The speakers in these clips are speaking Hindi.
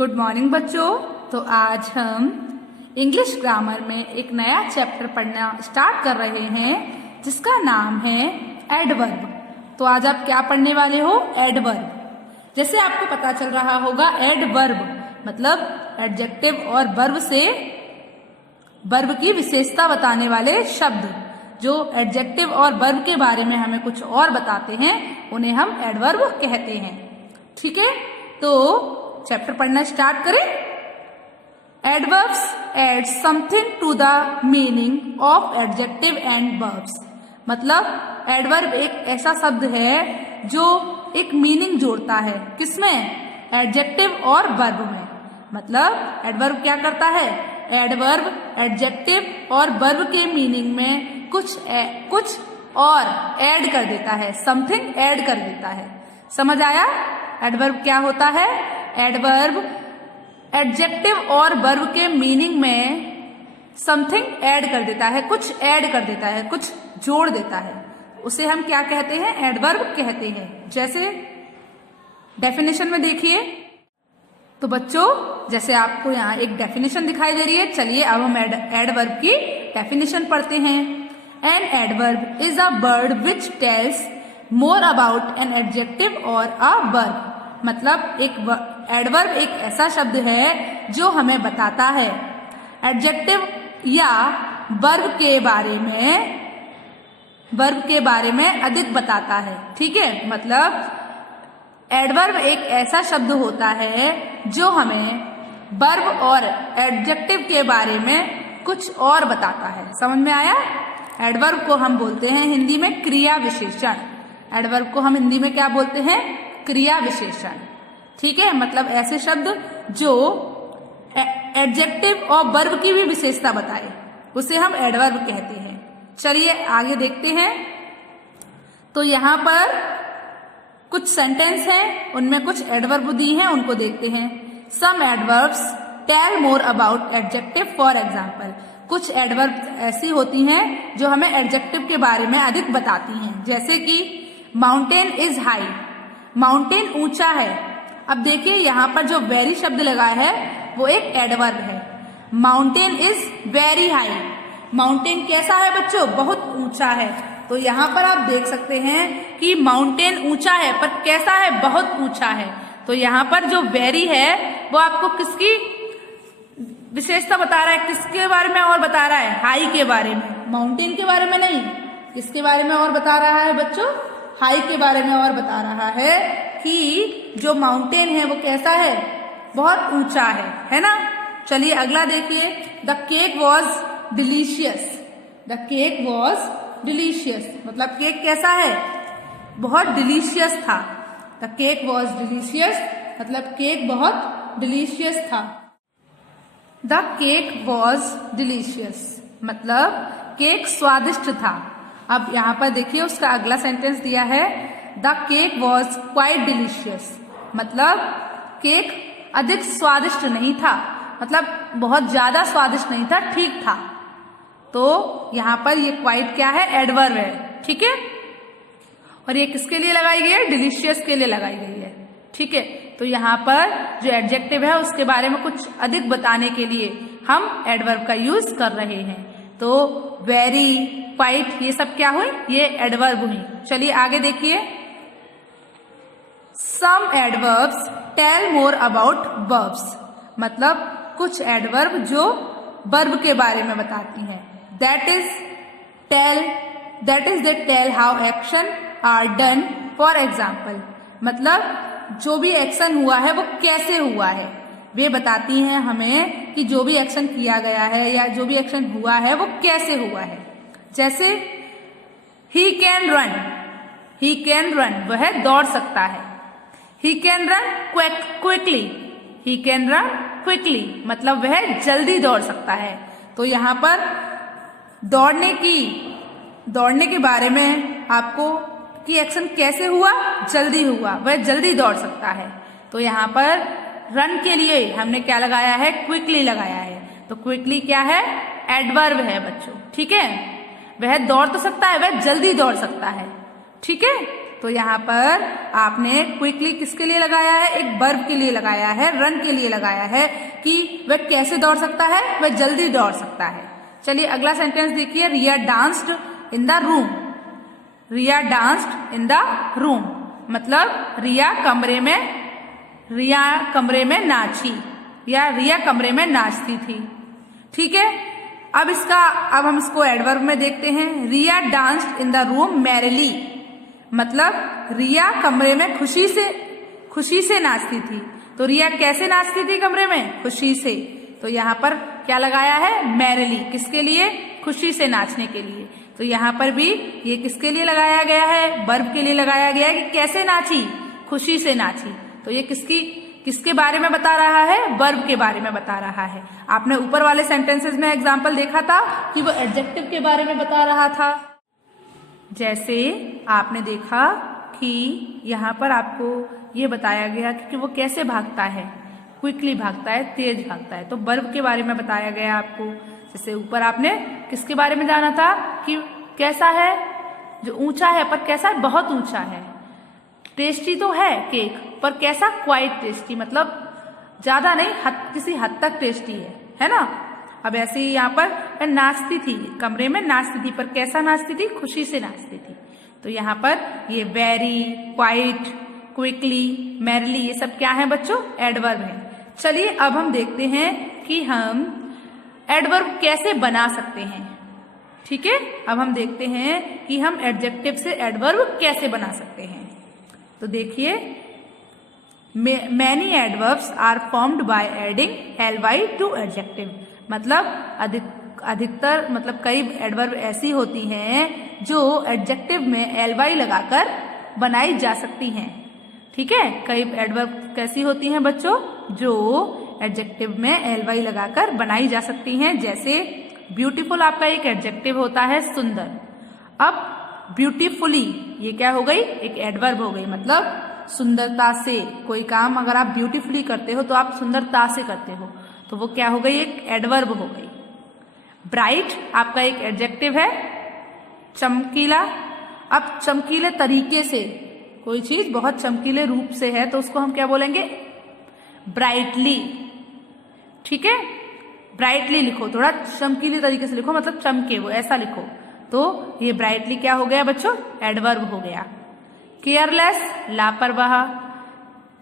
गुड मॉर्निंग बच्चों। तो आज हम इंग्लिश ग्रामर में एक नया चैप्टर पढ़ना स्टार्ट कर रहे हैं जिसका नाम है एडवर्ब। तो आज आप क्या पढ़ने वाले हो? एडवर्ब। जैसे आपको पता चल रहा होगा, एडवर्ब मतलब एडजेक्टिव और वर्ब से वर्ब की विशेषता बताने वाले शब्द। जो एडजेक्टिव और वर्ब के बारे में हमें कुछ और बताते हैं उन्हें हम एडवर्ब कहते हैं। ठीक है, तो चैप्टर पढ़ना स्टार्ट करें। Adverbs add something to the meaning of adjective and verbs. मतलब एडवर्ब एक ऐसा शब्द है जो एक मीनिंग जोड़ता है। किसमें? एडजेक्टिव और वर्ब में। मतलब एडवर्ब क्या करता है? एडवर्ब एडजेक्टिव और वर्ब के मीनिंग में कुछ और ऐड कर देता है, समथिंग ऐड कर देता है। समझ आया? एडवर्ब क्या होता है? एडवर्ब एडजेक्टिव और वर्ब के मीनिंग में समथिंग ऐड कर देता है, कुछ ऐड कर देता है, कुछ जोड़ देता है। उसे हम क्या कहते हैं? एडवर्ब कहते हैं। जैसे डेफिनेशन में देखिए तो बच्चों, जैसे आपको यहाँ एक डेफिनेशन दिखाई दे रही है। चलिए अब हम एडवर्ब की डेफिनेशन पढ़ते हैं। An adverb is a word which tells more about an adjective और अ वर्ब। मतलब एक एडवर्ब एक ऐसा शब्द है जो हमें बताता है एडजेक्टिव या वर्ब के बारे में अधिक बताता है। ठीक है, मतलब एडवर्ब एक ऐसा शब्द होता है जो हमें वर्ब और एडजेक्टिव के बारे में कुछ और बताता है। समझ में आया? एडवर्ब को हम बोलते हैं हिंदी में क्रिया विशेषण। एडवर्ब को हम हिंदी में क्या बोलते हैं? क्रिया विशेषण। ठीक है, मतलब ऐसे शब्द जो एडजेक्टिव और वर्ब की भी विशेषता बताए उसे हम एडवर्ब कहते हैं। चलिए आगे देखते हैं। तो यहाँ पर कुछ सेंटेंस हैं, उनमें कुछ एडवर्ब दी हैं, उनको देखते हैं। Some adverbs tell more about adjective. For example, कुछ एडवर्ब ऐसी होती हैं जो हमें एडजेक्टिव के बारे में अधिक बताती हैं। जैसे कि माउंटेन इज हाई, माउंटेन ऊंचा है। अब देखिए यहाँ पर जो वेरी शब्द लगा है वो एक एडवर्ब है। Mountain is very high, mountain कैसा है बच्चों? बहुत ऊंचा है। तो यहाँ पर आप देख सकते हैं कि माउंटेन ऊंचा है, पर कैसा है? बहुत ऊंचा है। तो यहाँ पर जो वेरी है वो आपको किसकी विशेषता बता रहा है? किसके बारे में और बता रहा है? हाई के बारे में, माउंटेन के बारे में नहीं। किसके बारे में और बता रहा है बच्चों? हाई के बारे में और बता रहा है कि जो माउंटेन है वो कैसा है? बहुत ऊंचा है ना? चलिए अगला देखिए। The cake was delicious. The cake was delicious मतलब केक कैसा है? बहुत डिलीशियस था। द केक वॉज डिलीशियस मतलब केक बहुत डिलीशियस था। द केक वॉज डिलीशियस मतलब केक स्वादिष्ट था। अब यहाँ पर देखिए उसका अगला सेंटेंस दिया है, the cake was quite delicious मतलब केक अधिक स्वादिष्ट नहीं था, मतलब बहुत ज्यादा स्वादिष्ट नहीं था, ठीक था। तो यहाँ पर ये क्वाइट क्या है? एडवर्ब है। ठीक है, और ये किसके लिए लगाई गई है? डिलीशियस के लिए लगाई गई है। ठीक है, तो यहाँ पर जो एडजेक्टिव है उसके बारे में कुछ अधिक बताने के लिए हम एडवर्ब का यूज कर रहे हैं। तो वेरी, क्वाइट, ये सब क्या हुई? ये एडवर्ब हुई। चलिए आगे देखिए। Some adverbs tell more about verbs मतलब कुछ एडवर्ब जो वर्ब के बारे में बताती हैं। That is they tell how action are done. For example मतलब जो भी एक्शन हुआ है वो कैसे हुआ है, वे बताती हैं हमें कि जो भी एक्शन किया गया है या जो भी एक्शन हुआ है वो कैसे हुआ है। जैसे ही कैन रन वह दौड़ सकता है। ही कैन रन क्विकली मतलब वह जल्दी दौड़ सकता है। तो यहाँ पर दौड़ने के बारे में आपको कि एक्शन कैसे हुआ? जल्दी हुआ, वह जल्दी दौड़ सकता है। तो यहाँ पर रन के लिए हमने क्या लगाया है? क्विकली लगाया है। तो क्विकली क्या है? एडवर्ब है बच्चों। ठीक है, वह दौड़ तो सकता है, वह जल्दी दौड़ सकता है। ठीक है, तो यहाँ पर आपने क्विकली किसके लिए लगाया है, एक वर्ब के लिए लगाया है, रन के लिए लगाया है कि वह कैसे दौड़ सकता है, वह जल्दी दौड़ सकता है। चलिए अगला सेंटेंस देखिए, Riya danced in the room. Riya danced in the room मतलब रिया कमरे में नाची या रिया कमरे में नाचती थी। ठीक है, अब हम इसको एडवर्ब में देखते हैं। Riya danced in the room merrily मतलब रिया कमरे में खुशी से नाचती थी। तो रिया कैसे नाचती थी कमरे में, खुशी से। तो यहाँ पर क्या लगाया है, मैरिली, किसके लिए, खुशी से नाचने के लिए। तो यहाँ पर भी ये किसके लिए लगाया गया है, वर्ब के लिए लगाया गया है कि कैसे नाची, खुशी से नाची। तो ये किसके बारे में बता रहा है, वर्ब के बारे में बता रहा है। आपने ऊपर वाले सेंटेंसेस में एग्जाम्पल देखा था कि वो एडजेक्टिव के बारे में बता रहा था। जैसे आपने देखा कि यहाँ पर आपको ये बताया गया कि वो कैसे भागता है, क्विकली भागता है, तेज भागता है। तो वर्ब के बारे में बताया गया आपको। जैसे ऊपर आपने किसके बारे में जाना था कि कैसा है, जो ऊंचा है पर कैसा, बहुत ऊंचा है। टेस्टी तो है केक पर कैसा, क्वाइट टेस्टी मतलब ज्यादा नहीं, किसी हद तक टेस्टी है ना। अब ऐसे ही यहाँ पर नाचती थी, कमरे में नाचती थी, पर कैसा नाचती थी, खुशी से नाचती थी। तो यहाँ पर ये वेरी, क्वाइट, क्विकली, मैरिली ये सब क्या है बच्चों, एडवर्ब है। चलिए अब हम देखते हैं कि हम एडवर्ब कैसे बना सकते हैं। ठीक है, अब हम देखते हैं कि हम एडजेक्टिव से एडवर्ब कैसे बना सकते हैं। तो देखिए, many adverbs are formed by adding ly to adjective मतलब अधिकतर मतलब कई एडवर्ब ऐसी होती हैं जो एडजेक्टिव में ly लगाकर बनाई जा सकती हैं। ठीक है, कई एडवर्ब कैसी होती हैं बच्चों, जो एडजेक्टिव में ly लगाकर बनाई जा सकती हैं। जैसे ब्यूटीफुल आपका एक एडजेक्टिव होता है, सुंदर। अब ब्यूटीफुली ये क्या हो गई, एक एडवर्ब हो गई मतलब सुंदरता से। कोई काम अगर आप ब्यूटीफुली करते हो तो आप सुंदरता से करते हो, तो वो क्या हो गई, एक एडवर्ब हो गई। ब्राइट आपका एक एडजेक्टिव है, चमकीला। अब चमकीले तरीके से, कोई चीज बहुत चमकीले रूप से है तो उसको हम क्या बोलेंगे, ब्राइटली। ठीक है, ब्राइटली लिखो, थोड़ा चमकीले तरीके से लिखो मतलब चमके वो, ऐसा लिखो। तो ये ब्राइटली क्या हो गया बच्चों, एडवर्ब हो गया। केयरलेस लापरवाह,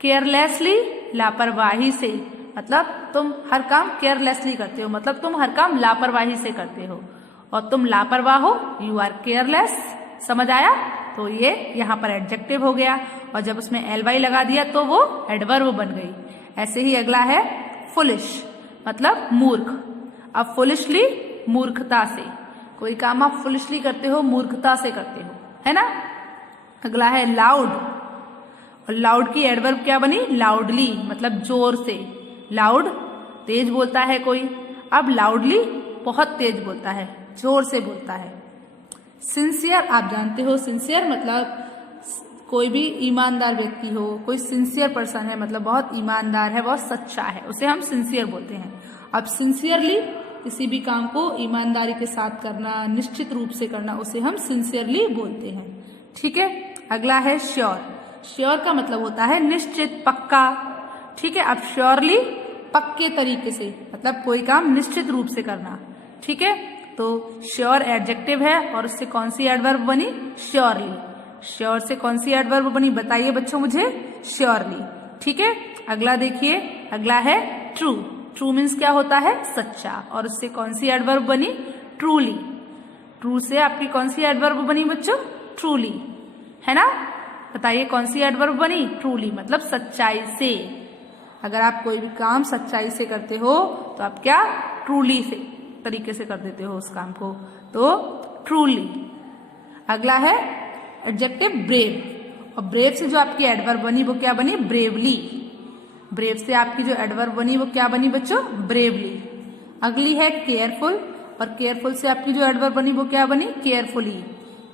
केयरलेसली लापरवाही से मतलब तुम हर काम केयरलेसली करते हो, मतलब तुम हर काम लापरवाही से करते हो। और तुम लापरवाह हो, यू आर केयरलेस। समझ आया, तो ये यहाँ पर एडजेक्टिव हो गया और जब उसमें ly लगा दिया तो वो एडवर्ब बन गई। ऐसे ही अगला है फुलिश मतलब मूर्ख। अब फुलिशली मूर्खता से, कोई काम आप फुलिशली करते हो, मूर्खता से करते हो, है ना। अगला है लाउड, और लाउड की एडवर्ब क्या बनी, लाउडली मतलब जोर से। लाउड तेज बोलता है कोई, अब लाउडली बहुत तेज बोलता है, जोर से बोलता है। सिंसियर आप जानते हो, सिंसियर मतलब कोई भी ईमानदार व्यक्ति हो, कोई सिंसियर पर्सन है मतलब बहुत ईमानदार है, बहुत सच्चा है, उसे हम सिंसियर बोलते हैं। अब सिंसियरली किसी भी काम को ईमानदारी के साथ करना, निश्चित रूप से करना, उसे हम सिंसियरली बोलते हैं। ठीक है, अगला है श्योर। श्योर का मतलब होता है निश्चित, पक्का। ठीक है, अब श्योरली पक्के तरीके से मतलब कोई काम निश्चित रूप से करना। ठीक है, तो श्योर एडजेक्टिव है और उससे कौन सी एडवर्ब बनी, श्योरली। श्योर से कौन सी एडवर्ब बनी बताइए बच्चों मुझे, श्योरली। ठीक है, अगला देखिए, अगला है ट्रू। ट्रू मीन्स क्या होता है, सच्चा, और उससे कौन सी एडवर्ब बनी, ट्रूली। ट्रू से आपकी कौन सी एडवर्ब बनी बच्चों, ट्रूली, है ना। बताइए कौन सी एडवर्ब बनी, ट्रूली मतलब सच्चाई से। अगर आप कोई भी काम सच्चाई से करते हो तो आप क्या, ट्रूली से तरीके से कर देते हो उस काम को, तो ट्रूली। अगला है एडजेक्टिव ब्रेव, और ब्रेव से जो आपकी एडवर्ब बनी वो क्या बनी, ब्रेवली। ब्रेव से आपकी जो एडवर्ब बनी वो क्या बनी बच्चों, ब्रेवली। अगली है केयरफुल, और केयरफुल से आपकी जो एडवर्ब बनी वो क्या बनी, केयरफुली।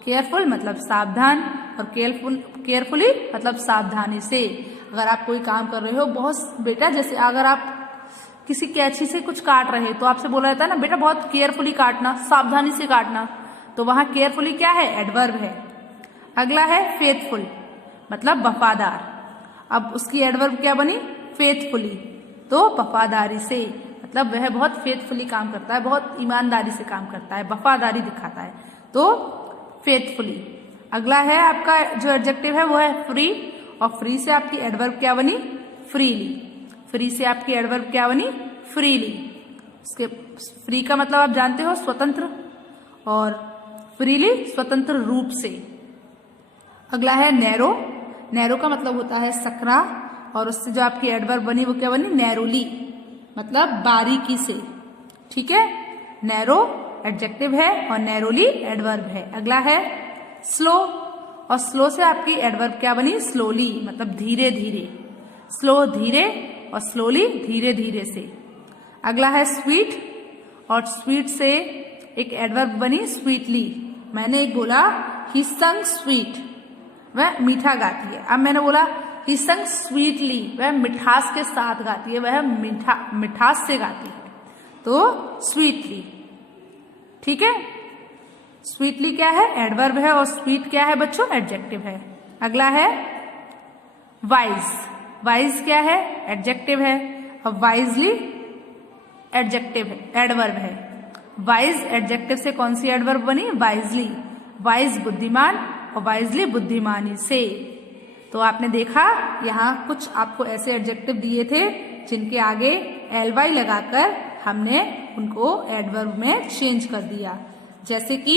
केयरफुल मतलब सावधान, और केयरफुली मतलब सावधानी से। अगर आप कोई काम कर रहे हो बहुत, बेटा जैसे अगर आप किसी कैंची से कुछ काट रहे तो आपसे बोला जाता है ना, बेटा बहुत केयरफुली काटना, सावधानी से काटना, तो वहां केयरफुली क्या है, एडवर्ब है। अगला है फेथफुल, मतलब वफादार। अब उसकी एडवर्ब क्या बनी? फेथफुली। तो वफादारी से मतलब वह बहुत फेथफुली काम करता है, बहुत ईमानदारी से काम करता है, वफादारी दिखाता है, तो फेथफुली। अगला है आपका जो एडजेक्टिव है वो है फ्री, और फ्री से आपकी एडवर्ब क्या बनी? फ्रीली। फ्री से आपकी एडवर्ब क्या बनी? फ्रीली। इसके फ्री का मतलब आप जानते हो स्वतंत्र, और फ्रीली स्वतंत्र रूप से। अगला है नैरो। नैरो का मतलब होता है सकरा, और उससे जो आपकी एडवर्ब बनी वो क्या बनी? नैरोली, मतलब बारीकी से। ठीक है, नैरो एडजेक्टिव है और नैरोली एडवर्ब है। अगला है स्लो, और स्लो से आपकी एडवर्ब क्या बनी? स्लोली, मतलब धीरे धीरे। स्लो धीरे, और स्लोली धीरे धीरे से। अगला है स्वीट, और स्वीट से एक एडवर्ब बनी स्वीटली। मैंने एक बोला ही संग स्वीट, वह मीठा गाती है। अब मैंने बोला ही संग स्वीटली, वह मिठास के साथ गाती है, वह मिठास से गाती है, तो स्वीटली। ठीक है, स्वीटली क्या है? एडवर्ब है, और स्वीट क्या है बच्चों? एडजेक्टिव है। अगला है वाइज। वाइज क्या है? एडजेक्टिव है, और वाइजली एडजेक्टिव है, एडवर्ब है। वाइज एडजेक्टिव से कौन सी एडवर्ब बनी? वाइजली। वाइज बुद्धिमान, और वाइजली बुद्धिमानी से। तो आपने देखा यहाँ कुछ आपको ऐसे एडजेक्टिव दिए थे जिनके आगे ly लगाकर हमने उनको एडवर्ब में चेंज कर दिया, जैसे कि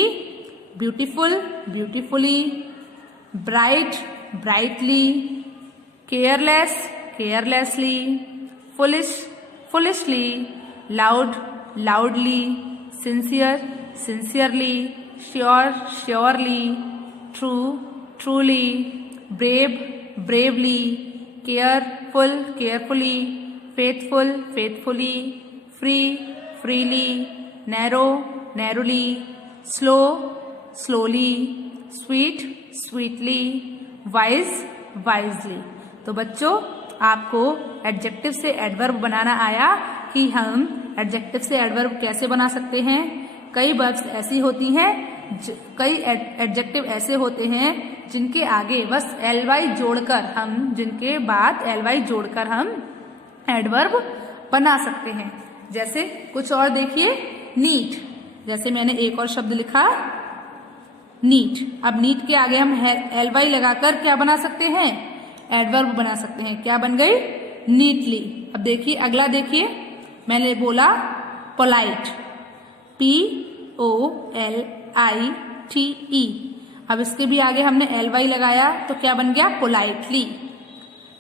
beautiful, beautifully, bright, brightly, careless, carelessly, foolish, foolishly, loud, loudly, sincere, sincerely, sure, surely, true, truly, brave, bravely, careful, carefully, faithful, faithfully, free, freely, narrow, narrowly, slow, slowly, sweet, sweetly, wise, wisely. तो बच्चों आपको एडजेक्टिव से एडवर्ब बनाना आया कि हम एडजेक्टिव से एडवर्ब कैसे बना सकते हैं। कई वर्ब्स ऐसी होती हैं, कई एडजेक्टिव ऐसे होते हैं जिनके आगे बस ly जोड़कर हम, जिनके बाद ly जोड़कर हम एडवर्ब बना सकते हैं। जैसे कुछ और देखिए, नीट। जैसे मैंने एक और शब्द लिखा नीट। अब नीट के आगे हम ly लगाकर क्या बना सकते हैं? एडवर्ब बना सकते हैं। क्या बन गई? नीटली। अब देखिए अगला, देखिए मैंने बोला पोलाइट, POLITE। अब इसके भी आगे हमने ly लगाया तो क्या बन गया? पोलाइटली।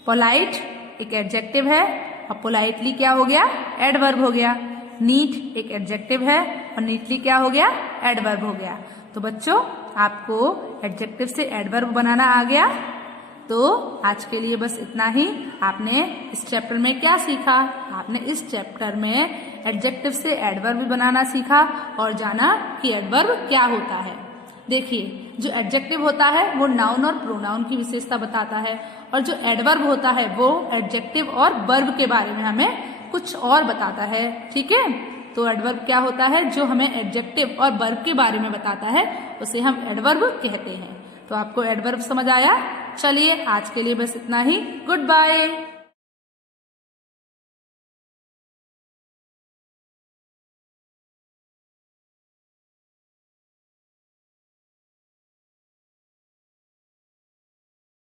पोलाइट एक एडजेक्टिव है, और पोलाइटली क्या हो गया? एडवर्ब हो गया। नीट एक एडजेक्टिव है, और नीटली क्या हो गया? एडवर्ब हो गया। तो बच्चों आपको एडजेक्टिव से एडवर्ब बनाना आ गया। तो आज के लिए बस इतना ही। आपने इस चैप्टर में क्या सीखा? आपने इस चैप्टर में एडजेक्टिव से एडवर्ब बनाना सीखा और जाना कि एडवर्ब क्या होता है। देखिए, जो एडजेक्टिव होता है वो नाउन और प्रोनाउन की विशेषता बताता है, और जो एडवर्ब होता है वो एडजेक्टिव और वर्ब के बारे में हमें कुछ और बताता है। ठीक है, तो एडवर्ब क्या होता है? जो हमें एडजेक्टिव और वर्ब के बारे में बताता है उसे हम एडवर्ब कहते हैं। तो आपको एडवर्ब समझ आया? चलिए आज के लिए बस इतना ही। Good bye.